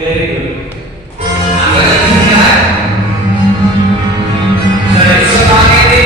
Very good. అందరూ చూసారా? సరే సో ఆగండి.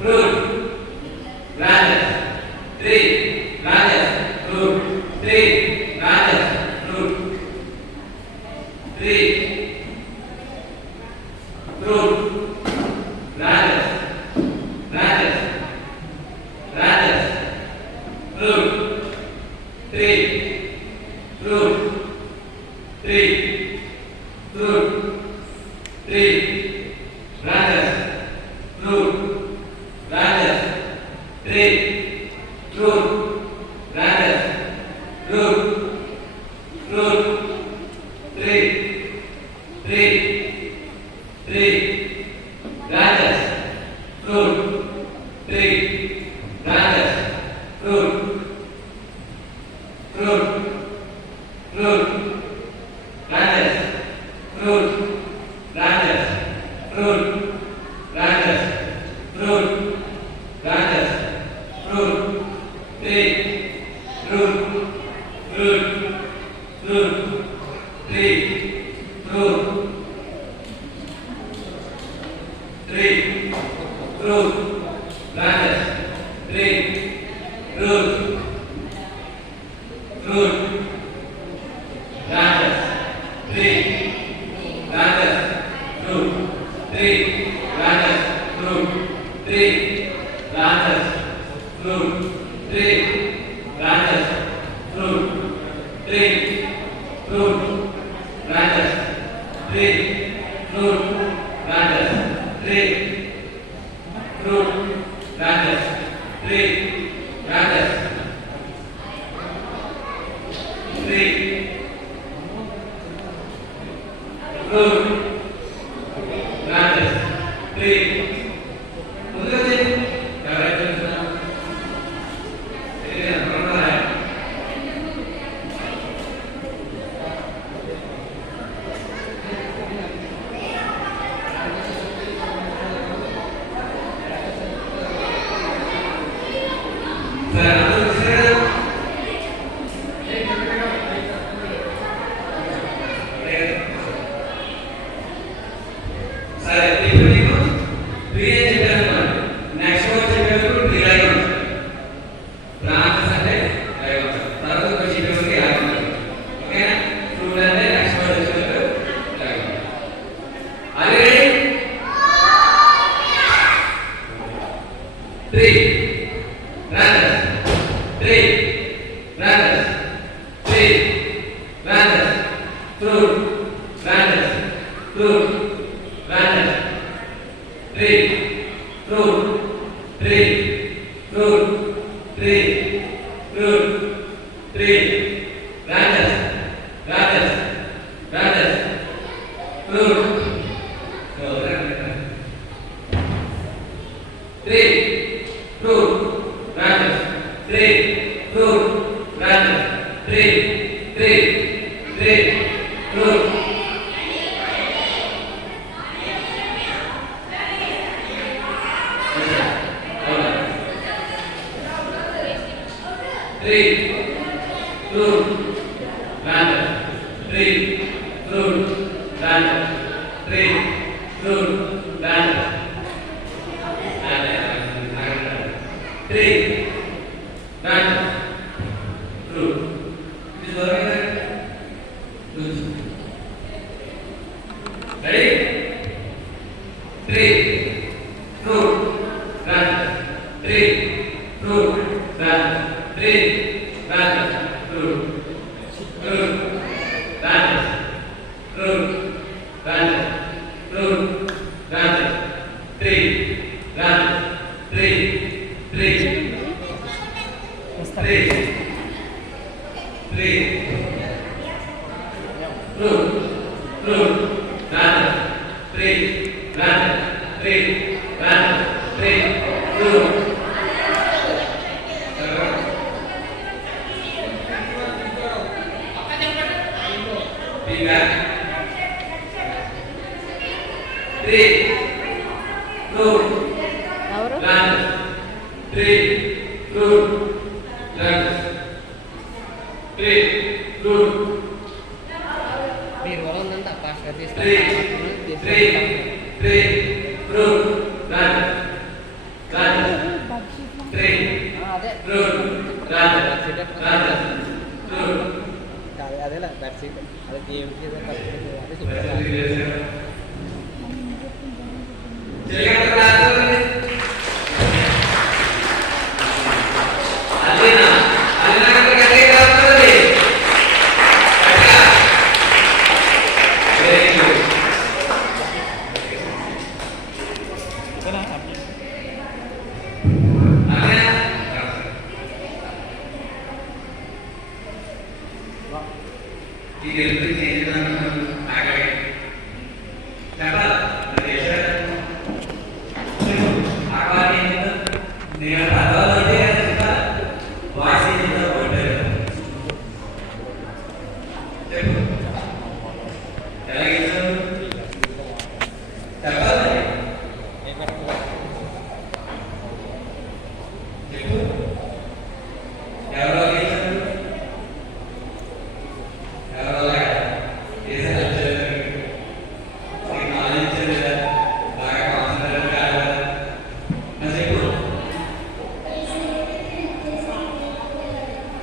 Fruit, branches, tree,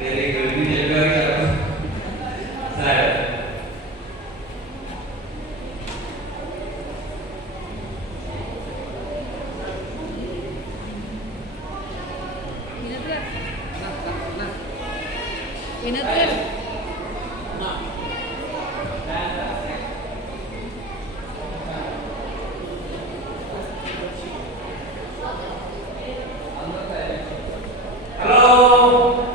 Very good. We enjoy it. Sir. Hello.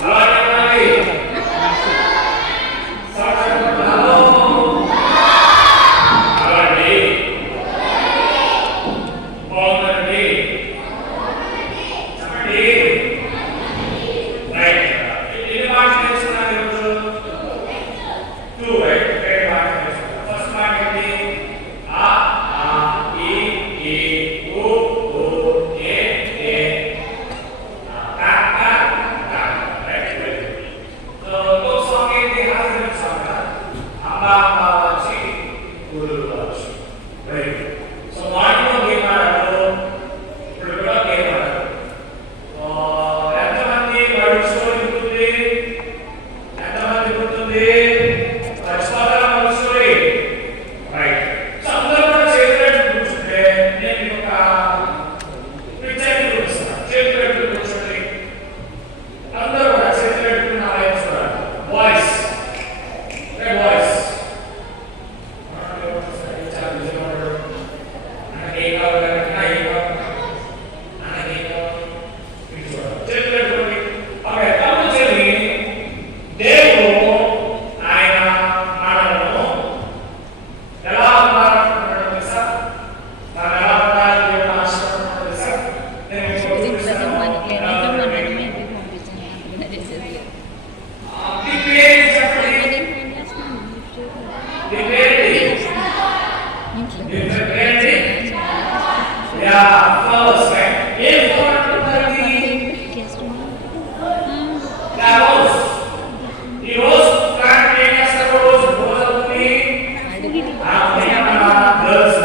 Hello, everybody. Hello. How are you? All the day. Somebody. Right. In the march next one, I will two, right? Very march next one. First march is A, E, U, U, E, Yeah, flowers, right? If you want to the rose plant name is the rose only. Girls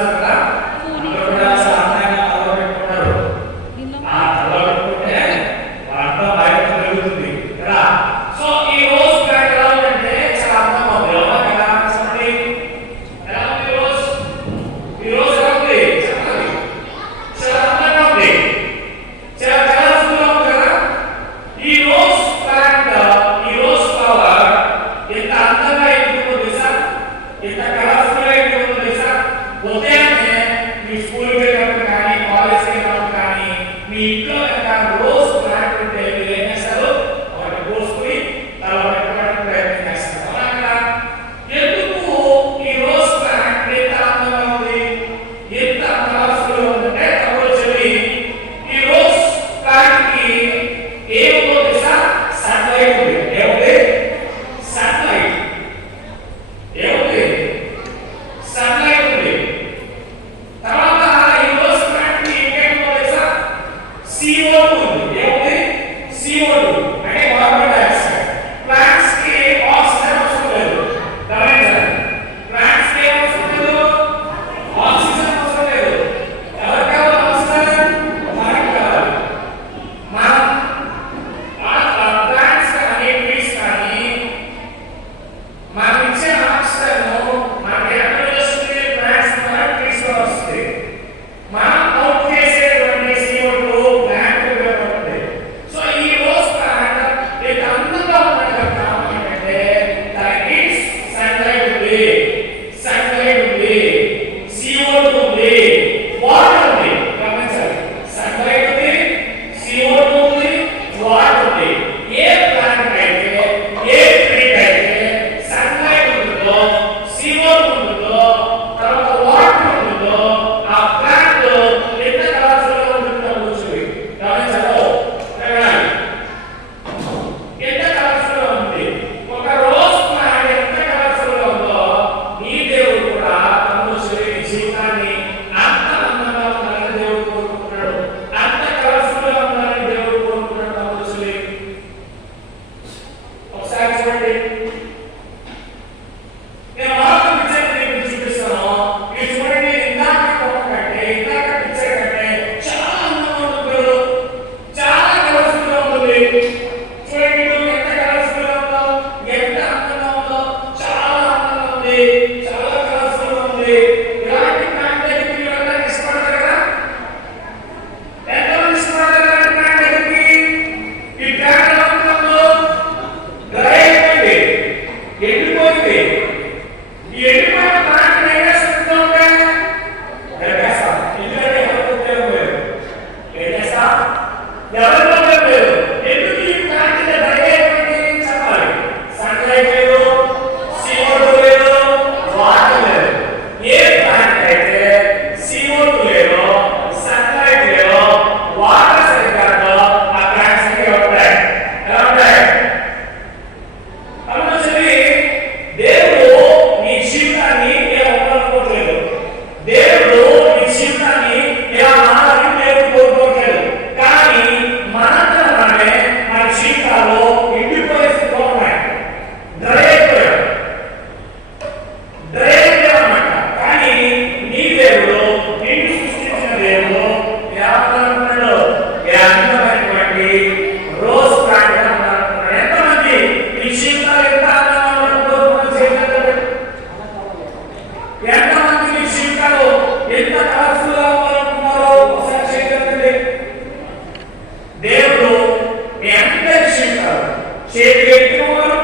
చేతి ఎత్తినవారు,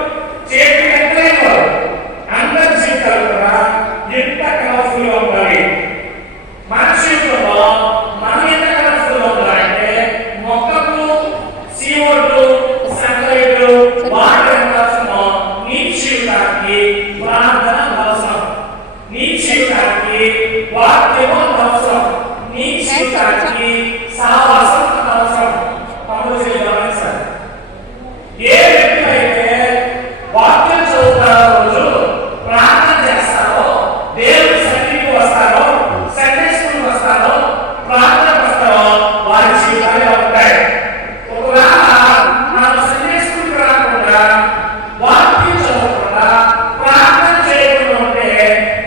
చేతి ఎత్తలేనివారు అందరి జీవితాలు కూడా ఎంత colourful గా ఉండాలి. మన జీవితంలో మనం ఎంత కలర్ఫుల్ గా ఉండాలంటే మొక్కకు CO2 సన్లైట్ వాటర్ ఎంత అవసరమో నీ జీవితానికి ప్రార్థన అవసరం, నీ జీవితానికి వాక్యం అవసరం, నీ జీవితానికి సహవాసం అవసరం. గమనించాలి. ఏ వ్యక్తి అయితే వాక్యం చదువుతారో, రోజు ప్రార్థన చేస్తారో, దేవుడి సన్నిధికి వస్తారో, సండే స్కూల్కి వస్తారో, ప్రార్థనకు వస్తారో వారి జీవితాలు ఎలా ఉంటాయి. ఒకవేళ మనం సండే స్కూల్కి రాకుండా వాక్యం చదవకుండా ప్రార్థన చేయకుండా ఉంటే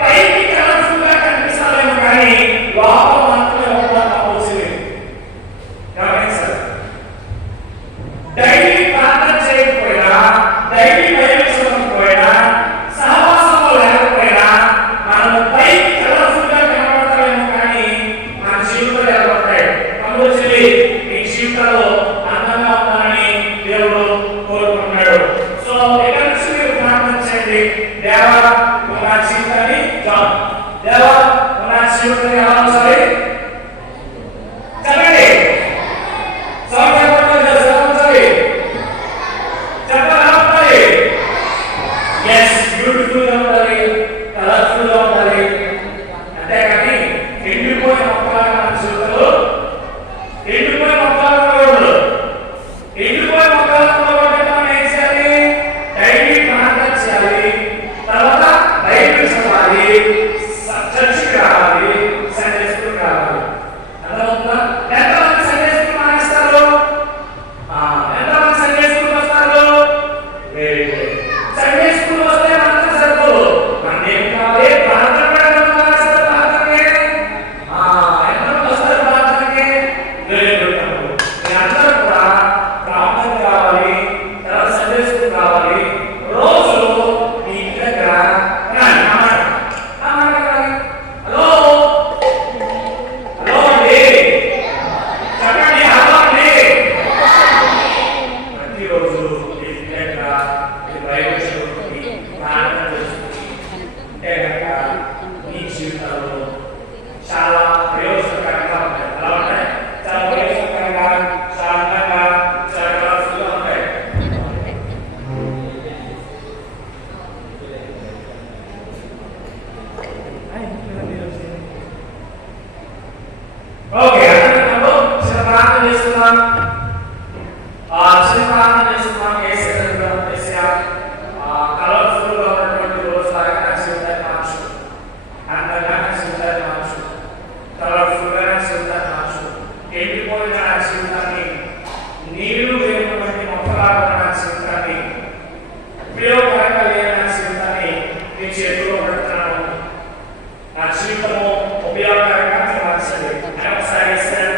పైకి కలర్ఫుల్ గా కనిపిస్తామేమో కానీ లోపల మాత్రం ఎవరు గమనించాలి. డైలీ ప్రార్థన చేయకపోయినా, డైలీ బైబిల్ చదవకపోయినా, సహవాసంలో లేకపోయినా మనం పైకి కలర్ఫుల్ గా కనబడతామేమో కానీ మన జీవితాలు ఎలా ఉంటాయి. అందువచ్చి మీ జీవితంలో అందంగా ఉండాలని దేవుడు కోరుకుంటున్నాడు. సో ఇక్కడ నుంచి మీరు ప్రార్థన చేయండి. దేవా నా జీవితాన్ని దేవా నా జీవితాన్ని ఎలా ఉంచాలి చెప్పండి. బ్యూటిఫుల్ గా ఉండాలి, కలర్ఫుల్ గా ఉండాలి. అంతేకాని ఎండిపోయిన మొక్కలాగా మన జీవితంలో ఎండిపోయిన మొక్కలాగా ఉండకూడదు. ఎండిపోయిన మొక్కలాగా ఉండకూడదు. మనం ఏం చేయాలి? డైలీ ప్రార్థన చేయాలి, తర్వాత బైబిల్ చదవాలి, చర్చికి రావాలి, సండే స్కూల్కి రావాలి. అర్థమవుతుందా? ఎంతమంది సండే స్కూల్ మానేస్తారు? ఎంతమంది సండే స్కూల్కి వస్తారు? Very good. సండే స్కూల్ వస్తే మనకు సరిపోదు. మనం ఏం కావాలి? ప్రార్థన పెట్టడం మానేస్తారు. ప్రార్థనకి ఎంతమంది వస్తారు? ప్రార్థనకి వెరీ గుడ్. మీరందరూ కూడా ప్రార్థన కావాలి, తర్వాత సండే స్కూల్ కావాలి. రోజు మీ ఇంటి దగ్గర హలో హలో అండి చెప్పండి. హలో అండి ప్రతిరోజు మీ ఇంటి దగ్గర బైబిల్ చదువుకుని ప్రార్థన చేసుకుని ఉంటే కనుక మీ జీవితాల్లో చాలా ప్రయోజనకరంగా ఉంటాయి. ఎలా ఉంటాయి? చాలా ప్రయోజనకరంగా, చాలా అందంగా, చాలా కలర్ఫుల్గా ఉంటాయి. ఓకే, అందరూ చిన్న ప్రార్థన చేస్తున్నాం. చిన్న ప్రార్థన చేస్తున్నాం. కలర్ఫుల్ గా ఉన్నటువంటి రోజులాగా నా జీవితాన్ని మార్చు, అందంగా నా జీవితాన్ని మార్చు, కలర్ఫుల్ గా నా జీవితాన్ని మార్చు. ఎండిపోయిన నా జీవితాన్ని, నీళ్లు లేనటువంటి మొక్కలాగా నా జీవితాన్ని, ఉపయోగకరంగా లేని నా జీవితాన్ని నీ చేతిలో పెడుతున్నాను. నా జీవితము ఉపయోగకరంగా మార్చండి. ఒకసారి ఒకసారి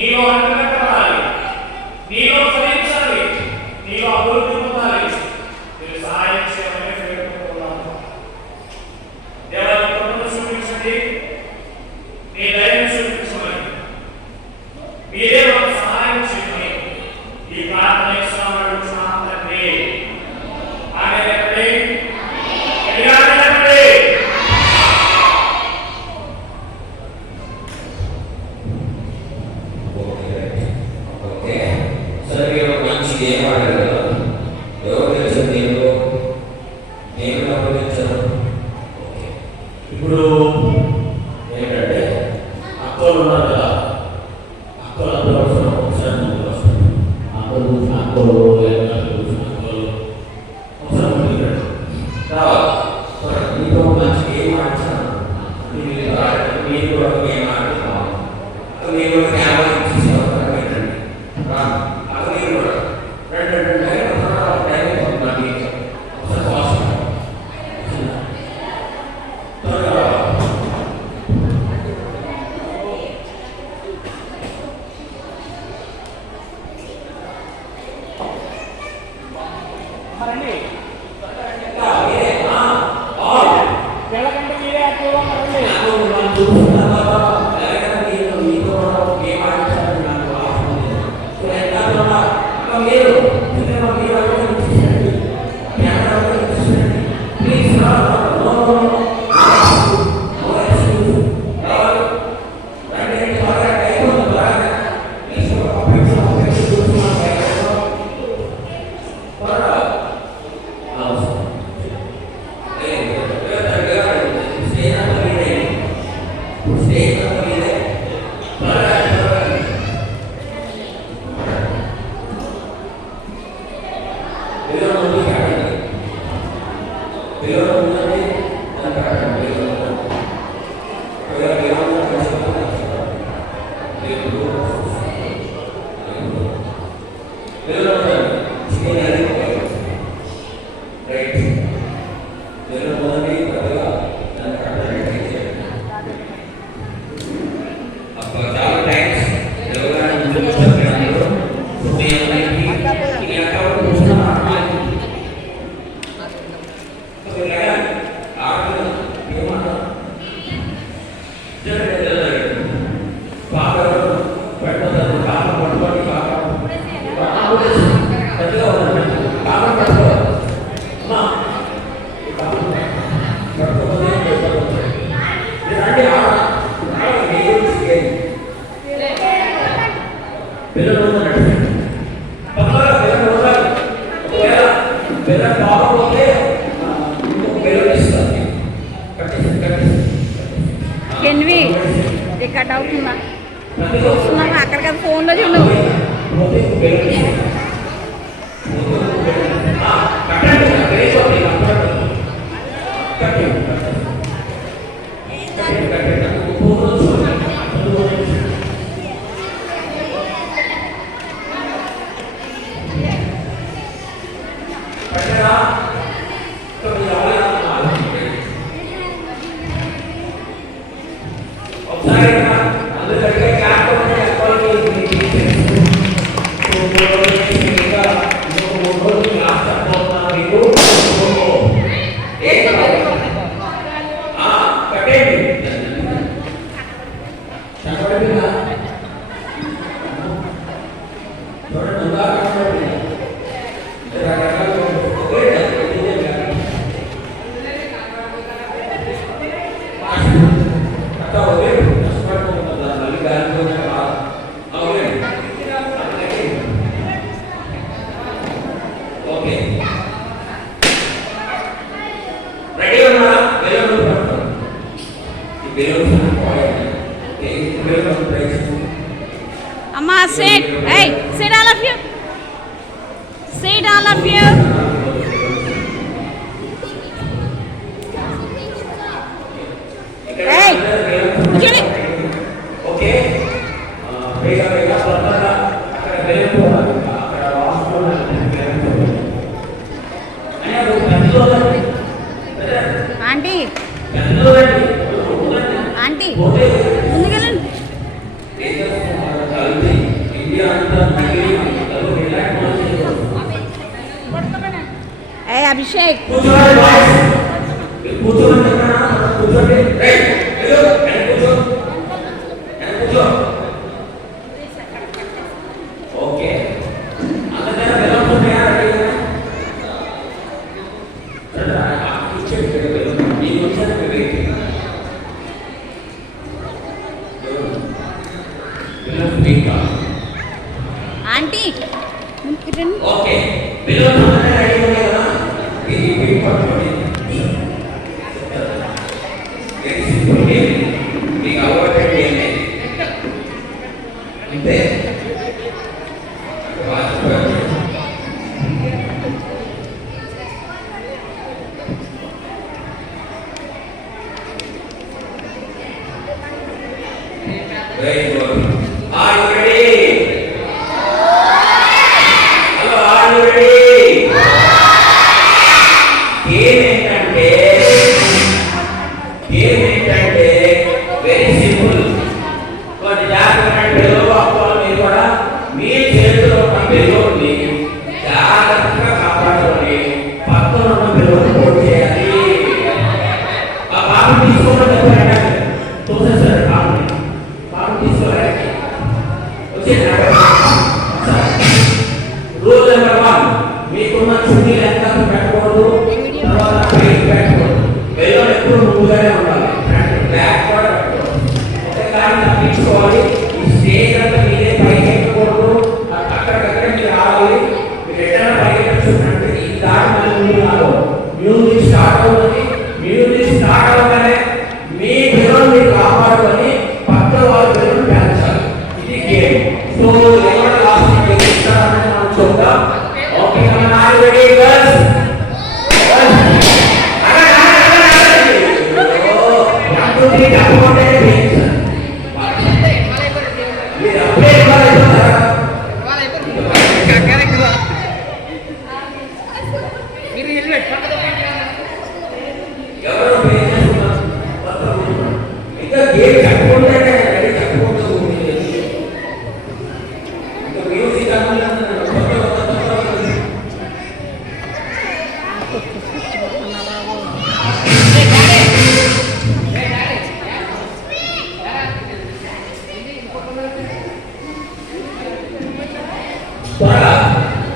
నీలో అంటగట్టబడాలి, నీలో ఫలించాలి, నీలో అభివృద్ధి పొందాలి. మీరు సహాయం చేయమని వేడుకుంటున్నాము. దేవాలయ కృపను చూపించండి, మీ దయను చూపించమని మీరే ఒక సహాయం చేయమని ఈ ప్రార్థన ఇస్తున్నాం తండ్రి. ఆమె ఇప్పుడు ఏంటంటే అక్కలు ఉన్నారు కదా, అక్కలు అందరూ వస్తారు, ఒకసారి ముందుకు వస్తారు. అక్కలు చూసిన అక్కలు చూసిన అక్కలు ఒకసారి ముందుకు రావాలి. నీతో మంచి ఏం ఆడుతున్నాను, మీరు కూడా ఏం ఆడుతున్నాను, మీరు కూడా జ్ఞాపకం తీసుకోవాలి. ఏంటండి అక్కడ మీరు కూడా రెండు వెళ్ళకంటే మీరే యాక్టివ్గా మారండి. కట్ అవుతుందా చూస్తున్నాను అక్కడ కదా ఫోన్లో చూడు. Amma, sit. Hey, sit all of you. Sit all of you. Hey, Julie. Okay. Auntie. Auntie. ముందుకెళ్ళండి. ఏ అభిషేక్ కూర్చోండి బాయ్స్ కూర్చోండి చెప్పనా కూర్చోండి రైట్ అయ్యో కూర్చో కూర్చో ఓకే అందరూ బెలూన్స్ ఉన్నాయా రెడీగా కూర్చోండి మీ వచ్చారు వెయిట్ బెలూన్స్ ఇంకా ఆంటీ ఓకే బెలూన్స్ అందరూ రెడీ ఉన్నాయి కదా ఇది వెయిట్ పట్టుకోండి మీకు అలవాటు ఏంటి అంతే very good are you ready hello are you ready ఏంటంటే వెరీ సింపుల్ కొన్ని జాగ్రత్తగా పిల్లలు అప్పుడు మీరు కూడా మీ చేతిలో ఉన్న పిల్లల్ని జాగ్రత్తగా కాపాడుకొని పక్కన ఉన్న పిల్లలు పోటీ చేయాలి ఆ పాప తీసుకోవడం చెప్పారంటే చూసేస్తారు పాప తీసుకోవాలి రూల్ నెంబర్ 1 మీకున్న చున్నీలు ఎంత పెట్టకూడదు తర్వాత పెయింట్ పెట్టకూడదు బెలూన్ ఎప్పుడు ముందుగానే ఉండాలి బ్లాక్ కూడా ఒక కారణం తప్పించుకోవాలి ఈ స్టేజ్ అంతా మీదే పైకి ఎక్కకూడదు అక్కడికక్కడ మీరు ఆడాలి మీరు ఎక్కడైనా పైకి ఎక్కించుకుంటే ఈ దారి మళ్ళీ ముందు రాదు మ్యూజిక్ స్టార్ట్ అవుతుంది మ్యూజిక్ స్టార్ట్ అవగానే మీ బెలూన్ మీరు కాపాడుకొని పక్క వాళ్ళ బెలూన్ పెంచాలి ఇది గేమ్ సో ఎవరు లాస్ట్ గెలుస్తారని మనం చూద్దాం okay are you ready girls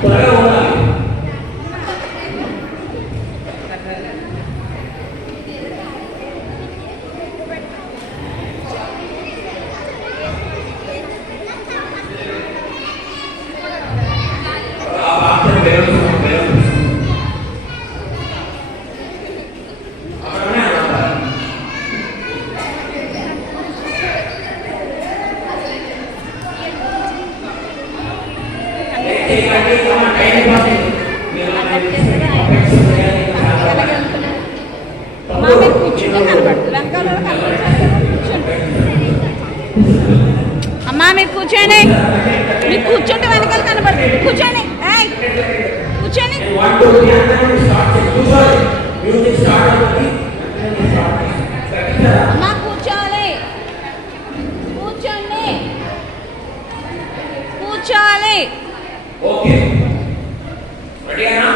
త్వరగా ఉండాలి మా మీద కూర్చుంటే కనపడదు వెనకాల అమ్మా మీరు కూర్చోండి మీరు కూర్చుంటే వెనకాల కనపడుతుంది కూర్చోండి కూర్చోండి అమ్మా కూర్చోవాలి కూర్చోండి కూర్చోవాలి ఓకే రెడీనా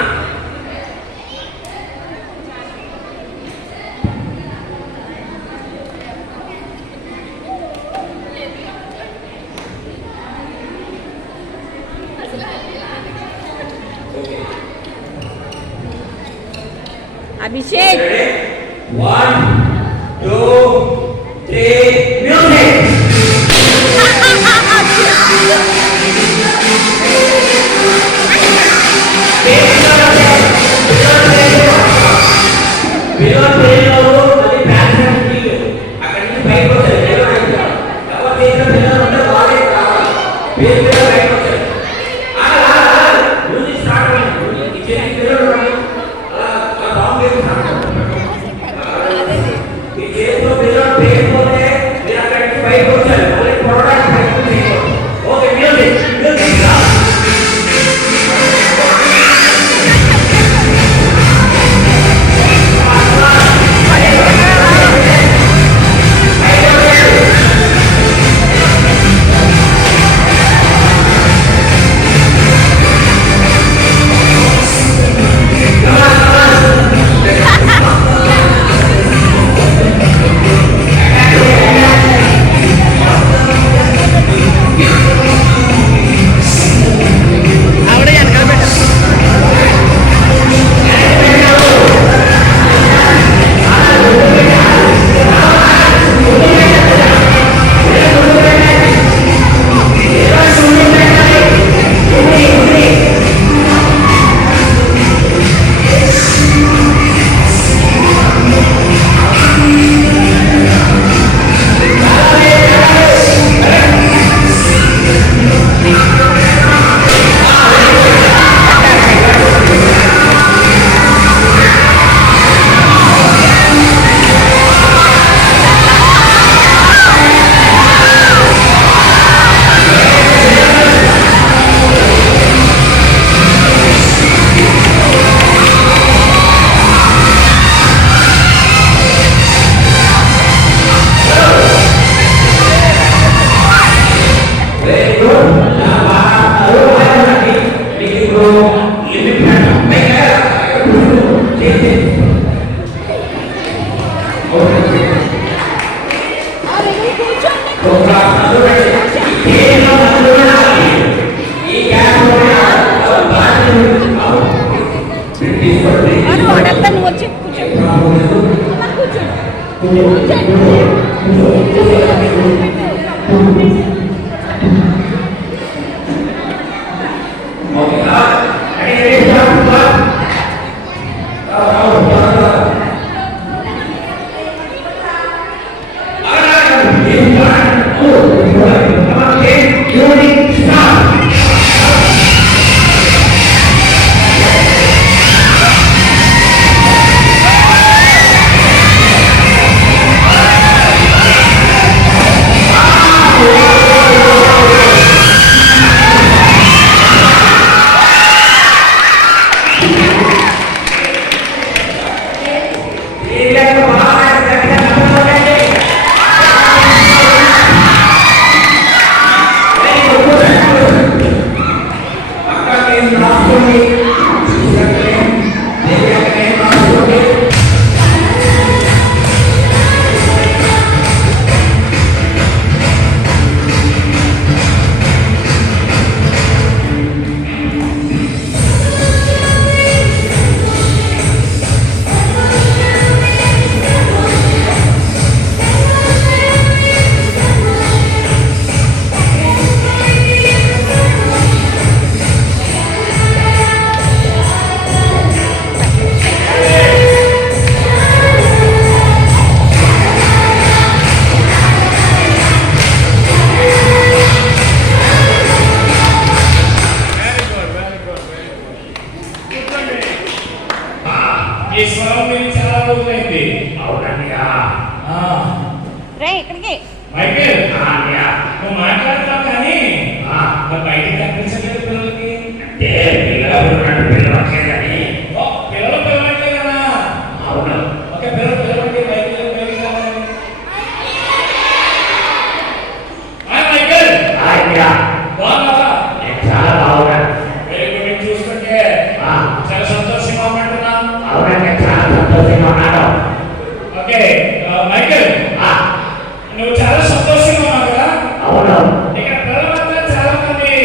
అభిషేక్ 1 2 3 మ్యూజిక్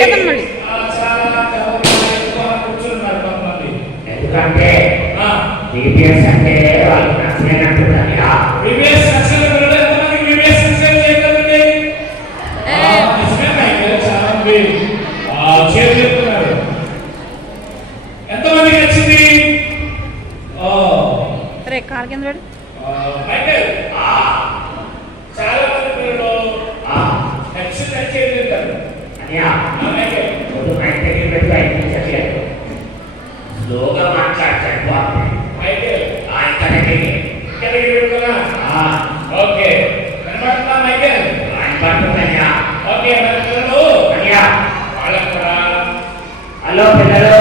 పెట్టేద్దాం మళ్ళీ. చాలా ఎక్కువ కూర్చున్నారు కొంతమంది. ఎందుకంటే ఆ, బీపీఎస్ అంటే వాళ్ళకి నచ్చలేనట్టుందని వివేస్ సక్సెస్ పిల్లలు ఎంతమంది వివేస్ సక్సెస్ చేయగలండి? నిజమే మైకేల్, చాలా మంది చేరు చెప్తున్నారు. ఎంతమందికి నచ్చింది? రే కార్ కింద పెడు. మైకేల్, చాలా మంది పిల్లలు నచ్చింది అని చేయగలుగుతారు. అనియా మైకేల్, ముందు మైక్ దగ్గర పెట్టి అనిపించట్లేదు, స్లోగా మాట్లాడతాడు బాగుంది. మైకేల్ ఆయనకి ఇక్కడికి వెళ్తున్నా. ఓకే, వినపడుతుందా మైకేల్? ఆయన పడుతుందయ్యా. ఓకే, మరి పిల్లలు అనియా వాళ్ళకు కూడా హలో పిల్లలు,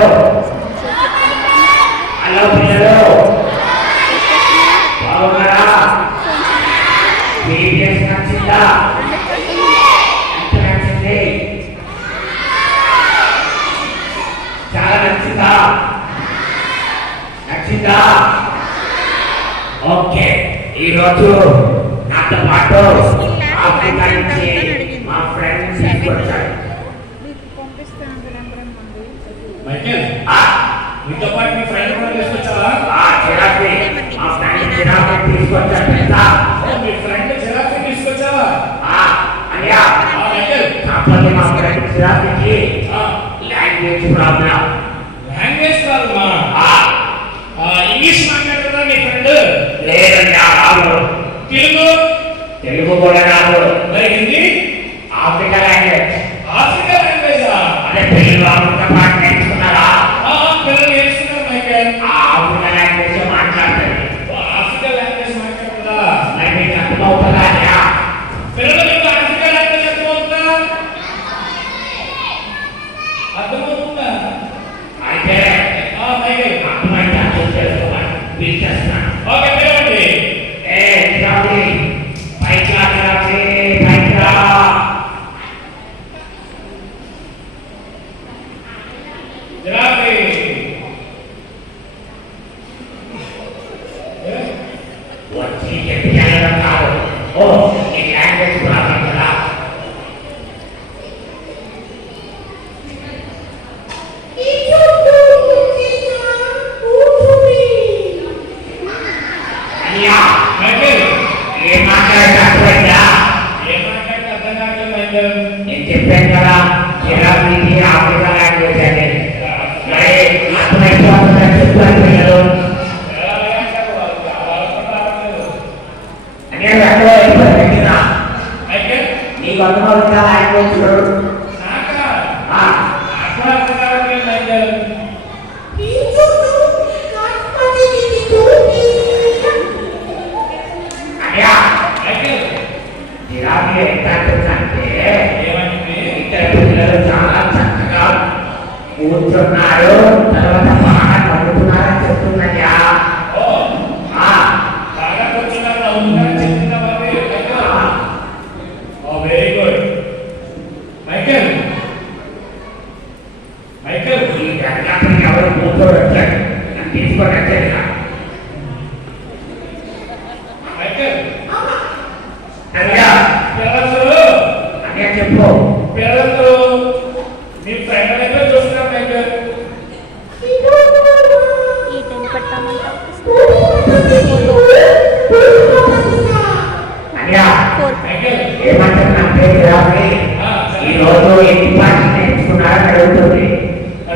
హలో పిల్లలు, బాగున్నారా? బీపీఎస్ నచ్చిందా? ఎంత నచ్చింది? చాలా నచ్చిందా? నచ్చిందా? ఓకే, ఈరోజు నాతో పాటు ఆఫ్రికా నుంచి మా ఫ్రెండ్స్ తీసుకొచ్చారు. మైకేల్, మీతో పాటు మీ ఫ్రెండ్ కూడా తీసుకొచ్చావా? చిరాకి మా ఫ్రెండ్ చిరాకి తీసుకొచ్చారు తెలుసా? మీ ఫ్రెండ్ జిరాఫీ తీసుకొచ్చావా? అయ్యా మైకేల్, కాకపోతే మా ఫ్రెండ్ చిరాకి లాంగ్వేజ్ ప్రాబ్లం. లాంగ్వేజ్ ప్రాబ్లమా? ఇంగ్లీష్ మాట్లాడుతున్నా మీ ఫ్రెండ్? లేదయ్యా రాదు. తెలుగు? తెలుగు కూడా రాదు. మరి హిందీ? Africa language. ఆఫ్రికా లాంగ్వేజా? అదే పిల్లలు ఆఫ్రికా పాట నేర్చుకున్నారా? పిల్లలు నేర్చుకున్నారు మైకేల్. ఆఫ్రికా లాంగ్వేజ్ మాట్లాడతారు. ఆఫ్రికా లాంగ్వేజ్ మాట్లాడుతుందా? మరి మీకు అర్థమవుతుందా? అయ్యా పిల్లలకు ఆఫ్రికా లాంగ్వేజ్ అర్థమవుతుందా? అర్థమవుతుందా? అయితే మైకేల్, అర్థమైతే అర్థం చేసుకోవాలి. పిలిచేస్తున్నాను. ఓకే పిలవండి. చిరాకి పైకి రా, చిరాకి పైకి రా. జిరాఫీ. వచ్చి చెప్పడం కాదు. ఓ ఈ లాంగ్వేజ్ ప్రాబ్లం కదా. అయ్యా మైకేల్, ఏం మాట్లాడతా? ఏం మాట్లాడితే అర్థం కావట్లేదు మైకేల్. నేను చెప్పాను కదా చిరాకి ఆఫ్రికా లాంగ్వేజ్ అని. మరి అర్థమైపోతుందా చెప్పాను పిల్లలు. ఎలా అంటారు వాళ్ళు? వాళ్ళకు రావట్లేదు. నేను ఎక్కడో అయిపోయిందా మైకేల్, నీకు అర్థమవుతుందా లాంగ్వేజ్? నాకా? నాకు అర్థం కావట్లేదు మైకేల్. అయ్యా మైకేల్, చిరాకి ఎంత అంటుందంటే ఏమైంది? ఇద్దరు పిల్లలు చాలా చక్కగా కూర్చున్నారు, తర్వాత బాగా నవ్వుతున్నారని చెప్తుందయ్యా. ఓ, బాగా కూర్చున్నారు, నవ్వుతున్నారు చెప్తున్నా మరి మైకేల్. ఓ వెరీ గుడ్ మైకేల్. మైకేల్, ఈ గంటకి ఎవరు కూర్చోవచ్చారు, నన్ను తీసుకొని వచ్చారు. మైకేల్, అయ్యా పిల్లలు అదే చెప్పు. పిల్లలు మీ ఫ్రెండ్ దగ్గర చూస్తున్నారు మైకేల్. ఈ టైం పెట్టామంటావు. అయ్యా మైకేల్, ఏమంటున్నాంటే చిరాకి ఈ రోజు ఎన్ని పాటలు నేర్చుకున్నారని అడుగుతుంది.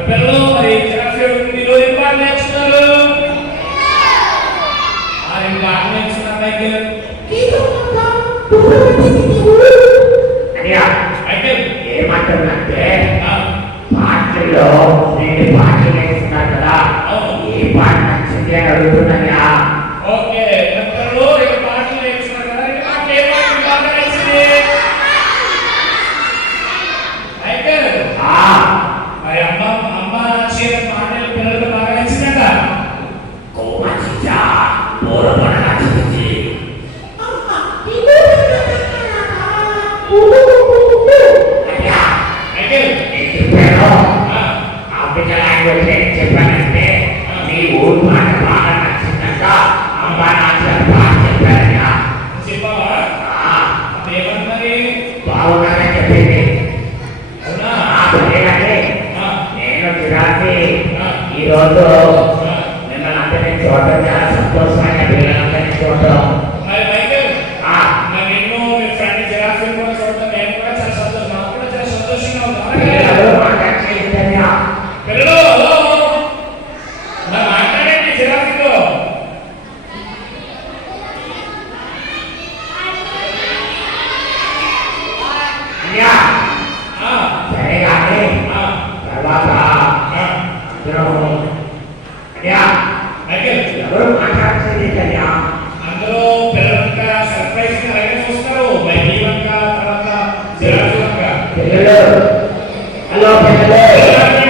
పిల్లలు మరి జిరాఫీ మీరు ఏం పాట నేర్చుకున్నారు? ఏం పాట నేర్చుకున్నారు మైకేల్? అయ్యా మైకేల్, ఏమంటుందంటే ఆ, పాటల్లో రెండు పాటలు నేర్చుకున్నారు కదా, ఏ పాట నచ్చింది అని అడుగుతున్నాయా. ఓకే, పిల్లలు రెండు పాటలు నేర్చుకున్నారు కదా, ఈ పాట ఏ పాట మీకు బాగా నచ్చింది? మైకేల్, మరి అమ్మ చీర పాటలు పిల్లలకు బాగా నచ్చిందట. కోమచిచా పూర్వపడ నచ్చింది. అయ్యా మైకేల్, నేను చెప్పాను ఆ, ఆఫ్రికా లాంగ్వేజ్ ఈరోజు మిమ్మల్ని అందరినీ చూడటం చాలా సంతోషమైన పిల్లలందరినీ చూడటం. మరి మైకేల్ మరి నిన్ను మీ ఫ్రెండ్ జిరాఫీ కూడా చూడటం నేను కూడా చాలా సంతోషం, నాకు కూడా చాలా సంతోషంగా ఉంది. పిల్లలు హలో మరి మాట్లాడండి జిరాఫీతో. సరే కానీ తర్వాత మైకేల్ ఎవరు మాట్లాడుతుంది కన్యా? అందరూ పిల్లలంతా సర్ప్రైజ్ గా అలాగే చూస్తారు. మైకి వంక తర్వాత జిరాఫీ వంక. పిల్లలు హలో పిల్లలు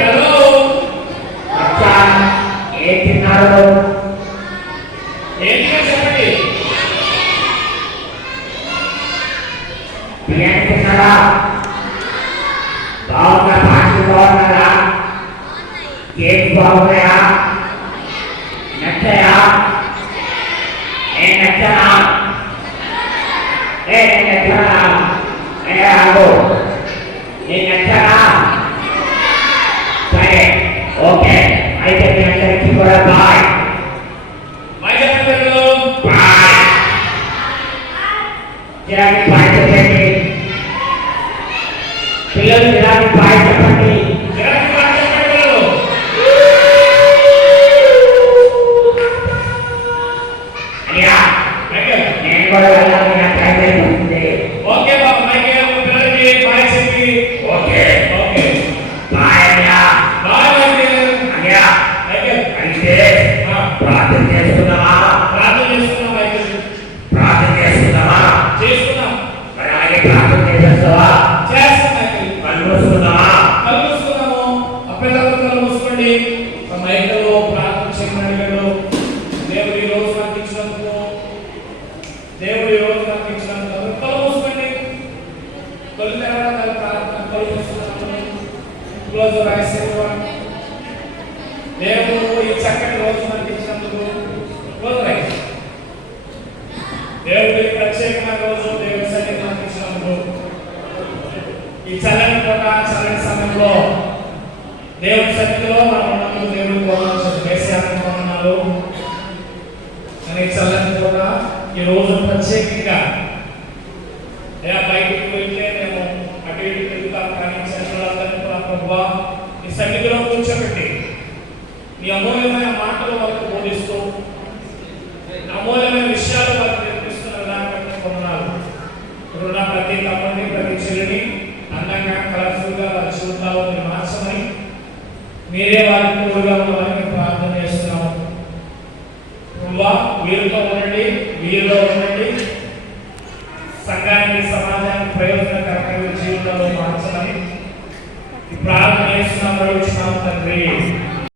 హలో అచ్చా ఏం తిన్నారు? ఏంటి చెప్పండి. బిర్యానీ తిన్నారా? బాగున్నా? పాటలు బాగున్నారా? కేక్ బాగున్నాయా? నచ్చాయా? నేను నచ్చానా? నేను నచ్చానా? ఆగు, నేను నచ్చానా? సరే ఓకే, అయితే మీ అందరికీ కూడా బాయ్. బాయ్ చెప్పండి పిల్లలు. బాయ్. జిరాఫీ బాయ్ చెప్పండి. పిల్లలు జిరాఫీ బాయ్ చెప్పండి. జిరాఫీ బాయ్ చెప్పండి పిల్లలు. అయ్యా మైకేల్ నేను కూడా వెళ్ళాలి, నా టైం అయిపోతుంది. ఓకే బాబు మైకేల్ పిల్లలకి బాయ్ చెప్పి. ఓకే ఓకే బాయ్ అయ్యా. Bye Michael. అయ్యా మైకేల్ అయితే ప్రార్థన చేసుకుందామా? ప్రార్థన చేసుకున్నాం మైకేల్. ప్రార్థన చేసుకుందామా? చేసుకున్నాం. మరి అలాగే ప్రార్థన చేసేస్తావా? చేస్తాం మైకేల్. కళ్ళు మూసుకుందామా? కళ్ళు మూసుకున్నాము. అప్పటిదాకా కళ్ళు మూసుకోండి. మైకేల్ ప్రార్థన చేయమని అడిగాడు. దేవుడు ఈ రోజు నాకు ఇచ్చినందుకు, దేవుడు ఈ రోజు నాకు ఇచ్చినందుకు కళ్ళు మూసుకోండి. కళ్ళు తెరవడం ప్రార్థన కళ్ళు మూసుకున్నాము. Close eyes. దేవుడు ఈ చక్కటి రోజు మనకి ఇచ్చినందుకు క్లోజ్ ఐస్. దేవుడు ఈ ప్రత్యేకమైన రోజు దేవుడి సన్నిధి మనకి ఇచ్చినందుకు, ఈ చల్లని పూట చల్లని సమయంలో దేవుడి సన్నిధిలో మనం ఉన్నందుకు దేవుడు కోరుతున్నాడు. వేసేయాలనుకున్నాడు అని చల్లని పూట ఈ రోజు ప్రత్యేకంగా బయటికి వెళ్తే మేము అటు ఇటు తిరుగుతాం, కానీ చంద్రులందరినీ కూడా ప్రభువా ఈ సన్నిధిలో కూర్చోబెట్టి నీ అమూల్యమైన మాటలు వాళ్ళకు బోధిస్తూ అమూల్యమైన విషయాలు వాళ్ళకి నేర్పిస్తున్న విధానం బట్టి కొన్నాను. ఇప్పుడున్న ప్రతి తమ్ముడిని ప్రతి చెల్లిని అందంగా కలర్ఫుల్గా వారి జీవితాల్లో మీరు మార్చమని, మీరే వారికి తోడుగా ఉన్నామని మేము ప్రార్థన చేస్తున్నాము. ప్రభువా వీరితో ఉండండి, వీరిలో ఉండండి, సంఘానికి సమాజానికి ప్రయోజనకరమైన జీవితంలో మార్చమని ఈ ప్రార్థన చేస్తున్నాము తండ్రి.